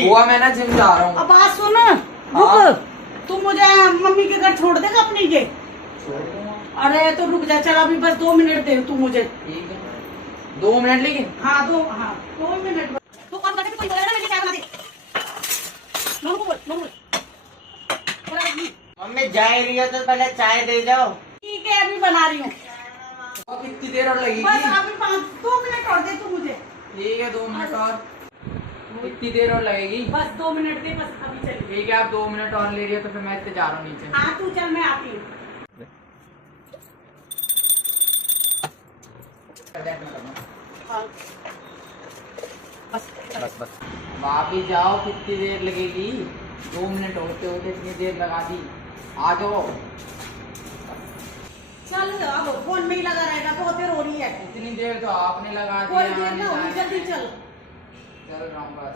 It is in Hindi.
जाएगी। हुआ मैं ना जिम जा रहा हूँ। अब बात सुन, रुक। तू मुझे मम्मी के घर छोड़ देगा अपनी के? अरे तो रुक जा, चल अभी बस 2 मिनट दे तू मुझे। ठीक है 2 मिनट लेकिन। हाँ 2 मिनट। तू कॉल करके कोई बोलेगा ना मुझे क्या बना दे। नॉर्मल बोल, नॉर्मल। मम्मी जा ही रही हो तो पहले चाय दे जाओ। ठीक है अभी बना रही हूँ। और कितनी देर और लगेगी? बस अभी 2 मिनट और दे तू मुझे। ठीक है 2 मिनट और। कितनी देर और लगेगी? बस 2 मिनट दे, बस अभी चल। ठीक है आप 2 मिनट और ले रही हो तो फिर मैं इससे जा रहा हूँ नीचे। हाँ तू चल, मैं आती हूँ। हाँ। बस वापिस जाओ, कितनी देर लगेगी? 2 मिनट होते होते इतनी देर लगा दी। आ जाओ। चल अब फोन में ही लगा रहेगा, बहुत देर हो रही है। इतनी देर तो आपने लगा दी। कोई देर ना होगी, जल्दी चल। चल रहा हूँ बस।